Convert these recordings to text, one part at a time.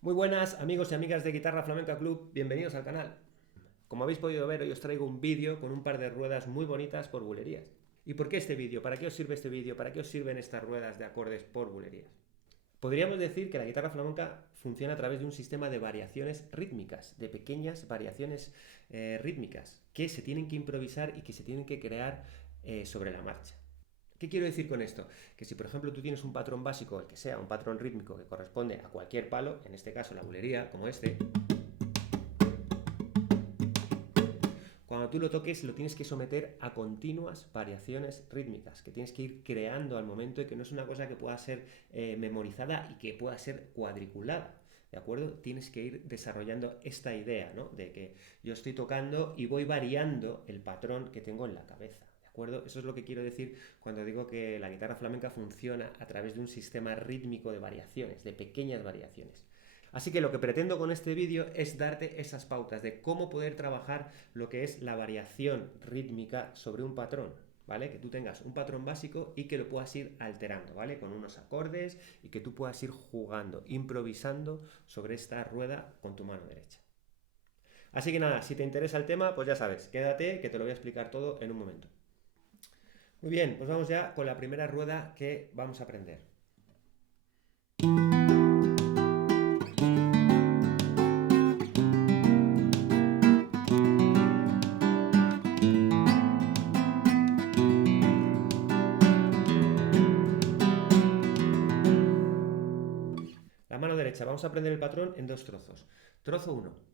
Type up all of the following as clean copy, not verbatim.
Muy buenas amigos y amigas de Guitarra Flamenca Club, bienvenidos al canal. Como habéis podido ver, hoy os traigo un vídeo con un par de ruedas muy bonitas por bulerías. ¿Y por qué este vídeo? ¿Para qué os sirve este vídeo? ¿Para qué os sirven estas ruedas de acordes por bulerías? Podríamos decir que la guitarra flamenca funciona a través de un sistema de variaciones rítmicas, de pequeñas variaciones rítmicas, que se tienen que improvisar y que se tienen que crear sobre la marcha. ¿Qué quiero decir con esto? Que si por ejemplo tú tienes un patrón básico, el que sea, un patrón rítmico que corresponde a cualquier palo, en este caso la bulería, como este, cuando tú lo toques lo tienes que someter a continuas variaciones rítmicas, que tienes que ir creando al momento y que no es una cosa que pueda ser memorizada y que pueda ser cuadriculada. ¿De acuerdo? Tienes que ir desarrollando esta idea, ¿no? De que yo estoy tocando y voy variando el patrón que tengo en la cabeza. ¿De acuerdo? Eso es lo que quiero decir cuando digo que la guitarra flamenca funciona a través de un sistema rítmico de variaciones, de pequeñas variaciones. Así que lo que pretendo con este vídeo es darte esas pautas de cómo poder trabajar lo que es la variación rítmica sobre un patrón, ¿vale? Que tú tengas un patrón básico y que lo puedas ir alterando, ¿vale? Con unos acordes y que tú puedas ir jugando, improvisando sobre esta rueda con tu mano derecha. Así que nada, si te interesa el tema, pues ya sabes, quédate que te lo voy a explicar todo en un momento. Muy bien, pues vamos ya con la primera rueda que vamos a aprender. La mano derecha, vamos a aprender el patrón en dos trozos. Trozo 1.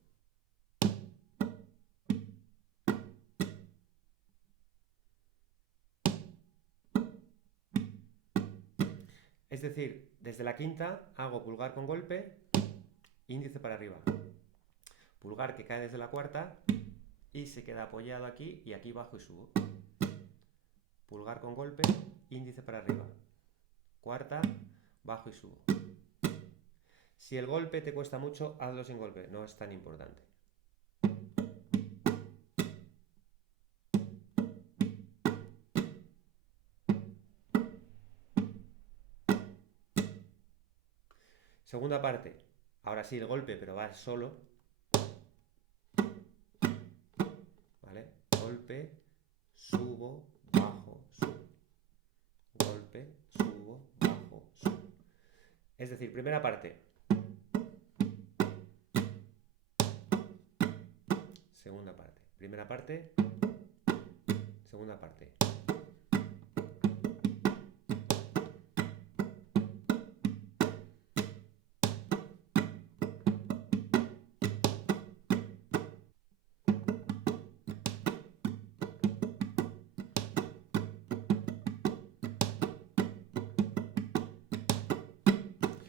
Es decir, desde la quinta hago pulgar con golpe, índice para arriba. Pulgar que cae desde la cuarta y se queda apoyado aquí y aquí bajo y subo. Pulgar con golpe, índice para arriba. Cuarta, bajo y subo. Si el golpe te cuesta mucho, hazlo sin golpe, no es tan importante. Segunda parte, ahora sí el golpe, pero va solo. ¿Vale? Golpe, subo, bajo, subo. Golpe, subo, bajo, subo. Es decir, primera parte. Segunda parte. Primera parte. Segunda parte.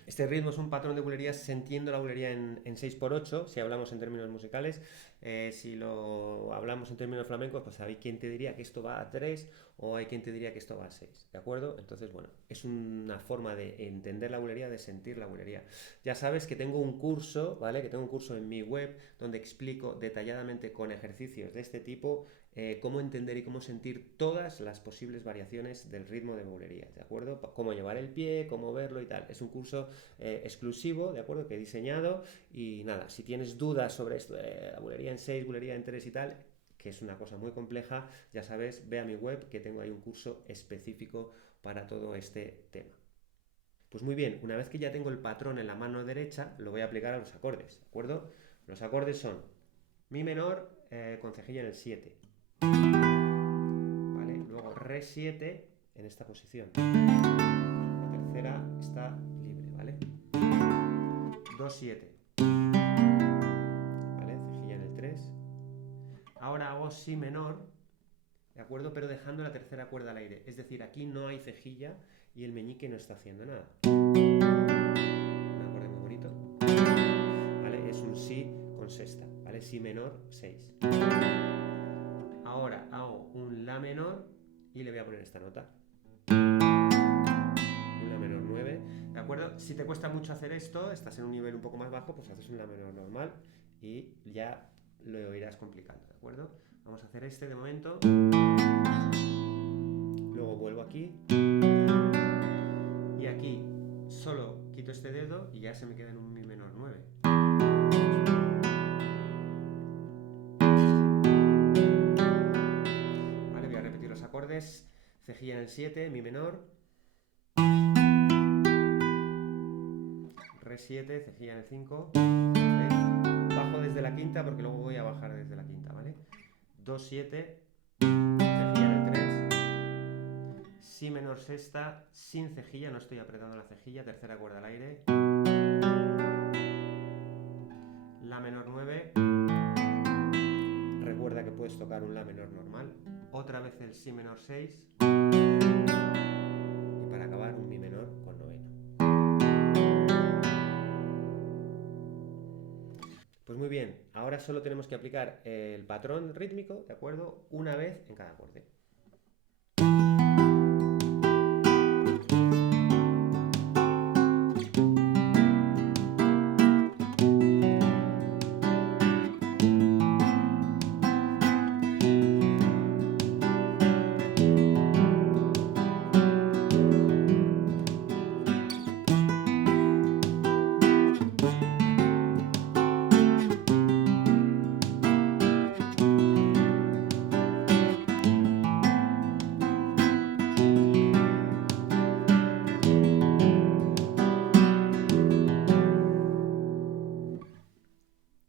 Este ritmo es un patrón de bulerías, se entiende la bulería en 6x8, si hablamos en términos musicales. Si lo hablamos en términos flamencos, pues hay quien te diría que esto va a 3 o hay quien te diría que esto va a 6, ¿de acuerdo? Entonces, bueno, es una forma de entender la bulería, de sentir la bulería. Ya sabes que tengo un curso, ¿vale? Que tengo un curso en mi web donde explico detalladamente con ejercicios de este tipo cómo entender y cómo sentir todas las posibles variaciones del ritmo de bulerías, ¿de acuerdo? Cómo llevar el pie, cómo verlo y tal. Es un curso exclusivo, ¿de acuerdo? Que he diseñado y nada, si tienes dudas sobre esto, la bulería en 6, bulería en 3 y tal, que es una cosa muy compleja, ya sabes, ve a mi web que tengo ahí un curso específico para todo este tema. Pues muy bien, una vez que ya tengo el patrón en la mano derecha, lo voy a aplicar a los acordes, ¿de acuerdo? Los acordes son mi menor con cejilla en el 7, ¿vale? Luego re 7 en esta posición. La tercera está libre, ¿vale? Do 7, ¿vale? Cejilla en el 3. Ahora hago si menor, ¿de acuerdo? Pero dejando la tercera cuerda al aire. Es decir, aquí no hay cejilla y el meñique no está haciendo nada. Un acorde muy bonito. ¿Vale? Es un si con sexta, ¿vale? Si menor 6. Ahora hago un la menor y le voy a poner esta nota. Un la menor 9, ¿de acuerdo? Si te cuesta mucho hacer esto, estás en un nivel un poco más bajo, pues haces un la menor normal y ya lo irás complicando, ¿de acuerdo? Vamos a hacer este de momento. Luego vuelvo aquí. Y aquí solo quito este dedo y ya se me queda en un mi menor 9. Vale, voy a repetir los acordes. Cejilla en el 7, mi menor. Re 7, cejilla en el 5. ¿Veis? Bajo desde la quinta porque luego voy a bajar desde la quinta, ¿vale? Do 7, cejilla en el 3. Si menor sexta, sin cejilla, no estoy apretando la cejilla, tercera cuerda al aire. La menor 9. Recuerda que puedes tocar un la menor normal. Otra vez el si menor 6. Y para acabar un mi menor con novena. Pues muy bien, ahora solo tenemos que aplicar el patrón rítmico, ¿de acuerdo? Una vez en cada acorde.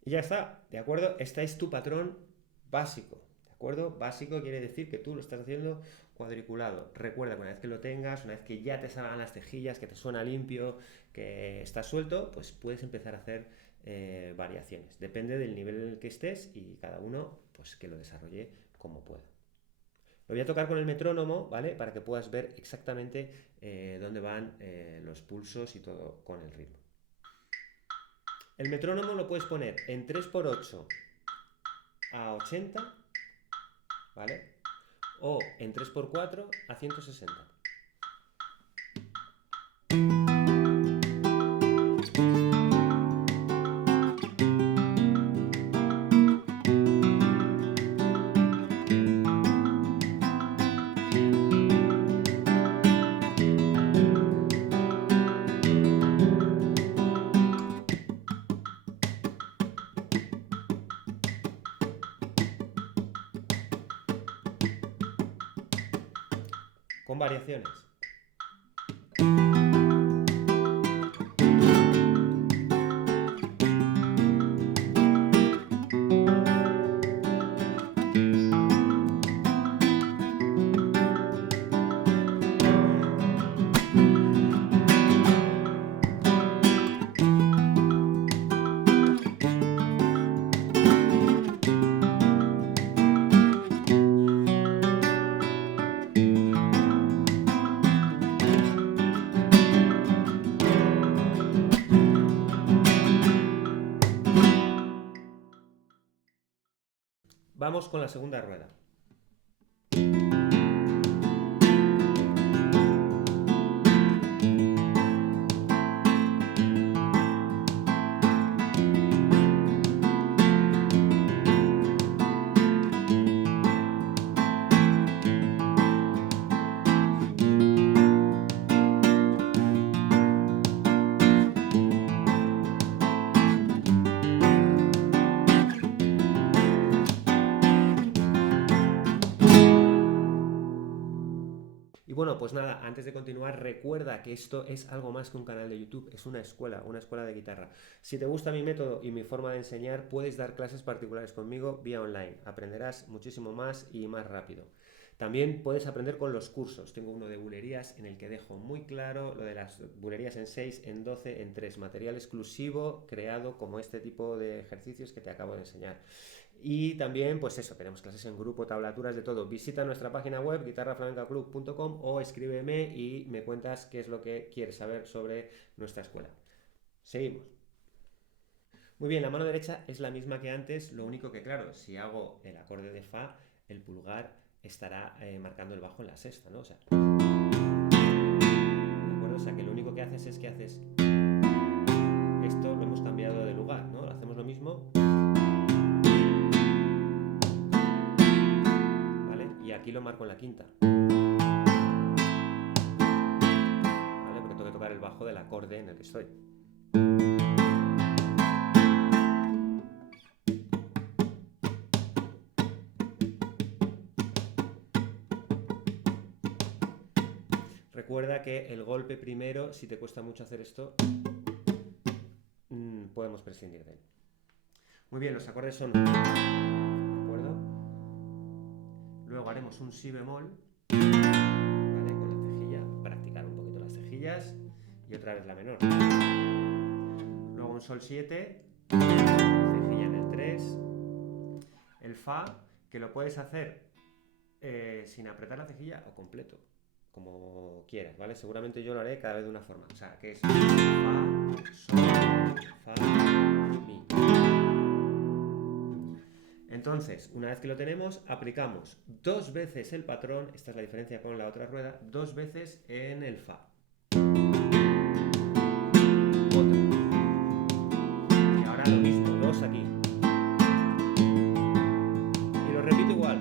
Y ya está, ¿de acuerdo? Este es tu patrón básico, ¿de acuerdo? Básico quiere decir que tú lo estás haciendo cuadriculado. Recuerda que una vez que lo tengas, una vez que ya te salgan las cejillas, que te suena limpio, que está suelto, pues puedes empezar a hacer variaciones. Depende del nivel en el que estés y cada uno pues que lo desarrolle como pueda. Lo voy a tocar con el metrónomo, ¿vale? Para que puedas ver exactamente dónde van los pulsos y todo con el ritmo. El metrónomo lo puedes poner en 3x8 a 80, ¿vale? O en 3x4 a 160. Con variaciones. Vamos con la segunda rueda. pues nada, antes de continuar, recuerda que esto es algo más que un canal de YouTube, es una escuela de guitarra. Si te gusta mi método y mi forma de enseñar, puedes dar clases particulares conmigo vía online. Aprenderás muchísimo más y más rápido. También puedes aprender con los cursos. Tengo uno de bulerías en el que dejo muy claro lo de las bulerías en 6, en 12, en 3. Material exclusivo creado como este tipo de ejercicios que te acabo de enseñar. Y también, pues eso, tenemos clases en grupo, tablaturas, de todo. Visita nuestra página web, guitarraflamencaclub.com, o escríbeme y me cuentas qué es lo que quieres saber sobre nuestra escuela. Seguimos. Muy bien, la mano derecha es la misma que antes, lo único que, claro, si hago el acorde de Fa, el pulgar estará marcando el bajo en la sexta, ¿no? O sea, ¿de acuerdo? O sea, que lo único que haces es que haces esto, lo hemos cambiado de lugar, ¿no? Hacemos lo mismo, ¿vale? Y aquí lo marco en la quinta, ¿vale? Porque tengo que tocar el bajo del acorde en el que estoy. Recuerda que el golpe primero, si te cuesta mucho hacer esto, podemos prescindir de él. Muy bien, los acordes son, ¿de acuerdo? Luego haremos un si bemol, ¿vale? Con la cejilla, practicar un poquito las cejillas, y otra vez la menor. Luego un sol 7, cejilla en el 3, el fa, que lo puedes hacer sin apretar la cejilla o completo, como quieras, ¿vale? Seguramente yo lo haré cada vez de una forma, o sea, que es fa, sol, fa, mi. Entonces, una vez que lo tenemos, aplicamos 2 veces el patrón, esta es la diferencia con la otra rueda, 2 veces en el fa. Otra. Y ahora lo mismo, 2 aquí. Y lo repito igual.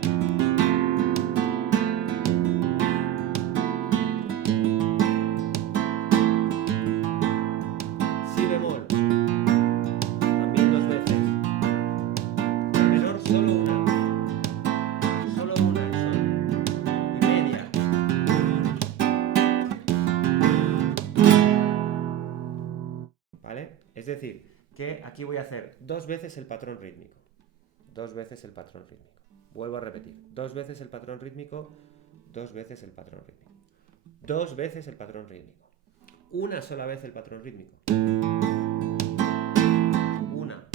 Si bemol. También 2 veces. La menor solo una. Solo una en sol. Y media. ¿Vale? Es decir, que aquí voy a hacer 2 veces el patrón rítmico. 2 veces el patrón rítmico. Vuelvo a repetir. 2 veces el patrón rítmico. 2 veces el patrón rítmico. 2 veces el patrón rítmico. Una sola vez el patrón rítmico. Una.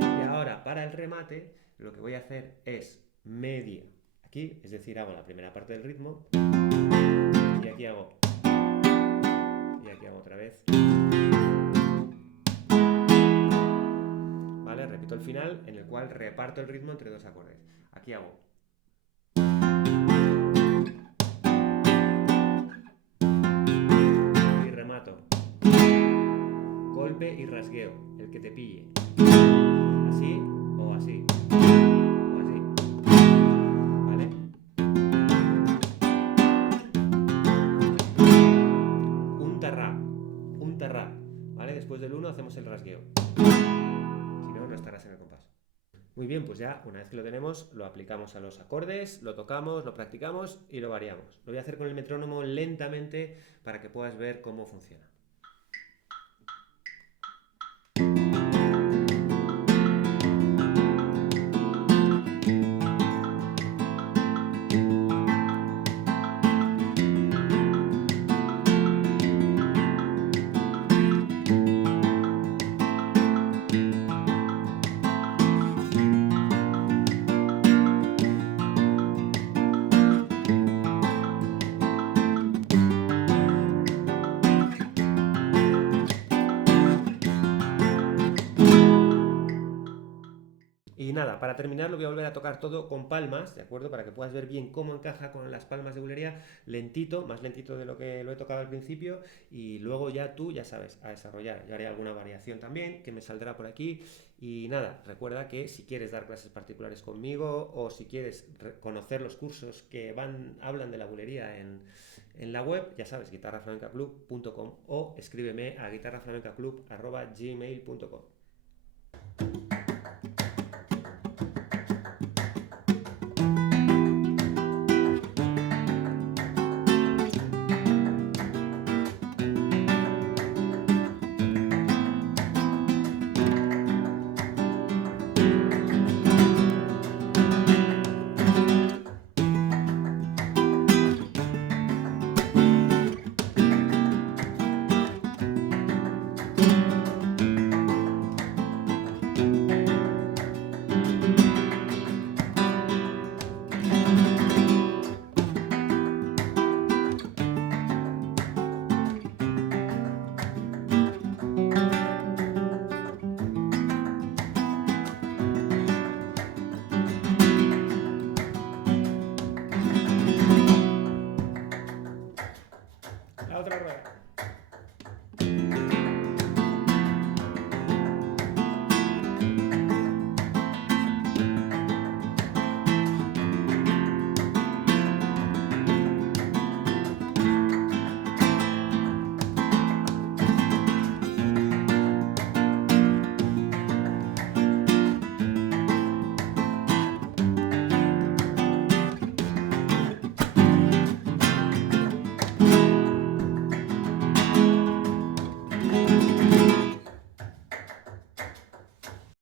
Y ahora, para el remate, lo que voy a hacer es media. Aquí, es decir, hago la primera parte del ritmo. Y aquí hago. Y aquí hago otra vez. ¿Vale? Repito el final, en el cual reparto el ritmo entre 2 acordes. Aquí hago. Y remato. Golpe y rasgueo, el que te pille. Así o así. O así. ¿Vale? Un tarra. ¿Vale? Después del 1 hacemos el rasgueo. Si no, no estarás en el compás. Muy bien, pues ya una vez que lo tenemos, lo aplicamos a los acordes, lo tocamos, lo practicamos y lo variamos. Lo voy a hacer con el metrónomo lentamente para que puedas ver cómo funciona. Y nada, para terminar lo voy a volver a tocar todo con palmas, ¿de acuerdo? Para que puedas ver bien cómo encaja con las palmas de bulería, lentito, más lentito de lo que lo he tocado al principio, y luego ya tú, ya sabes, a desarrollar. Yo haré alguna variación también, que me saldrá por aquí, y nada, recuerda que si quieres dar clases particulares conmigo, o si quieres conocer los cursos que hablan de la bulería en la web, ya sabes, guitarraflamencaclub.com, o escríbeme a guitarraflamencaclub@gmail.com.